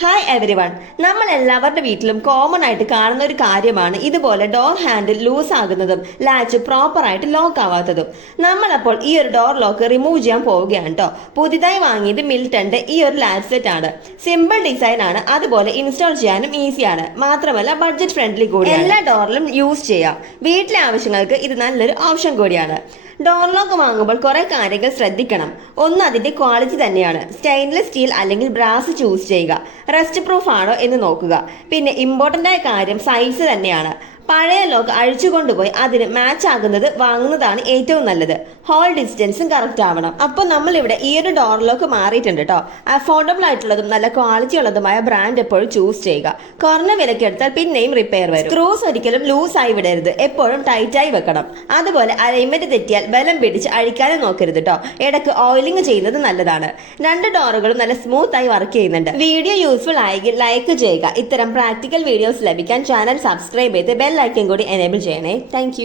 Hi every one. നമ്മൾ എല്ലാവരുടെ വീട്ടിലും കോമൺ ആയിട്ട് കാണുന്ന ഒരു കാര്യമാണ് ഇതുപോലെ ഡോർ ഹാൻഡിൽ ലൂസ് ആകുന്നതും ലാച്ച് പ്രോപ്പർ ആയിട്ട് ലോക്ക് ആവാത്തതും. നമ്മളപ്പോൾ ഈ ഒരു ഡോർ ലോക്ക് റിമൂവ് ചെയ്യാൻ പോവുകയാണ് കേട്ടോ. പുതിയതായി വാങ്ങിയത് മിൽട്ടന്റെ ഈ ഒരു ലാച്ച് സെറ്റ് ആണ്. സിമ്പിൾ ഡിസൈൻ ആണ്, അതുപോലെ ഇൻസ്റ്റാൾ ചെയ്യാനും ഈസിയാണ്, മാത്രമല്ല ബഡ്ജറ്റ് ഫ്രണ്ട്ലി കൂടിയാണ്. എല്ലാ ഡോറിലും യൂസ് ചെയ്യാം. വീട്ടിലെ ആവശ്യങ്ങൾക്ക് ഇത് നല്ലൊരു ഓപ്ഷൻ കൂടിയാണ്. ഡോർ ലോക്ക് വാങ്ങുമ്പോൾ കുറെ കാര്യങ്ങൾ ശ്രദ്ധിക്കണം. ഒന്ന്, അതിന്റെ ക്വാളിറ്റി തന്നെയാണ്. സ്റ്റെയിൻലെസ് സ്റ്റീൽ അല്ലെങ്കിൽ ബ്രാസ് ചൂസ് ചെയ്യുക. റസ്റ്റ് പ്രൂഫ് ആണോ എന്ന് നോക്കുക. പിന്നെ ഇമ്പോർട്ടന്റ് ആയ കാര്യം സൈസ് തന്നെയാണ്. പഴയ ലോക്ക് അഴിച്ചുകൊണ്ടുപോയി അതിന് മാച്ച് ആകുന്നത് വാങ്ങുന്നതാണ് ഏറ്റവും നല്ലത്. ഹോൾ ഡിസ്റ്റൻസും കറക്റ്റ് ആവണം. അപ്പൊ നമ്മൾ ഇവിടെ ഈ ഒരു ഡോർ ലോക്ക് മാറിയിട്ടുണ്ട് കേട്ടോ. അഫോർഡബിൾ ആയിട്ടുള്ളതും നല്ല ക്വാളിറ്റി ഉള്ളതുമായ ബ്രാൻഡ് എപ്പോഴും ചൂസ് ചെയ്യുക. കുറഞ്ഞ വിലക്ക് എടുത്താൽ പിന്നെയും റിപ്പയർ വരും. സ്ക്രൂസ് ഒരിക്കലും ലൂസ് ആയി വിടരുത്, എപ്പോഴും ടൈറ്റ് ആയി വെക്കണം. അതുപോലെ അലൈൻമെന്റ് തെറ്റിയാൽ ബലം പിടിച്ച് അഴിക്കാനും നോക്കരുത് കേട്ടോ. ഇടയ്ക്ക് ഓയിലിംഗ് ചെയ്യുന്നത് നല്ലതാണ്. രണ്ട് ഡോറുകളും നല്ല സ്മൂത്ത് ആയി വർക്ക് ചെയ്യുന്നുണ്ട്. വീഡിയോ യൂസ്ഫുൾ ആയെങ്കിൽ ലൈക്ക് ചെയ്യുക. ഇത്തരം പ്രാക്ടിക്കൽ വീഡിയോസ് ലഭിക്കാൻ ചാനൽ സബ്സ്ക്രൈബ് ചെയ്ത് ബെൽ ഐക്കൺ കൂടി എനേബിൾ ചെയ്യണേ. താങ്ക്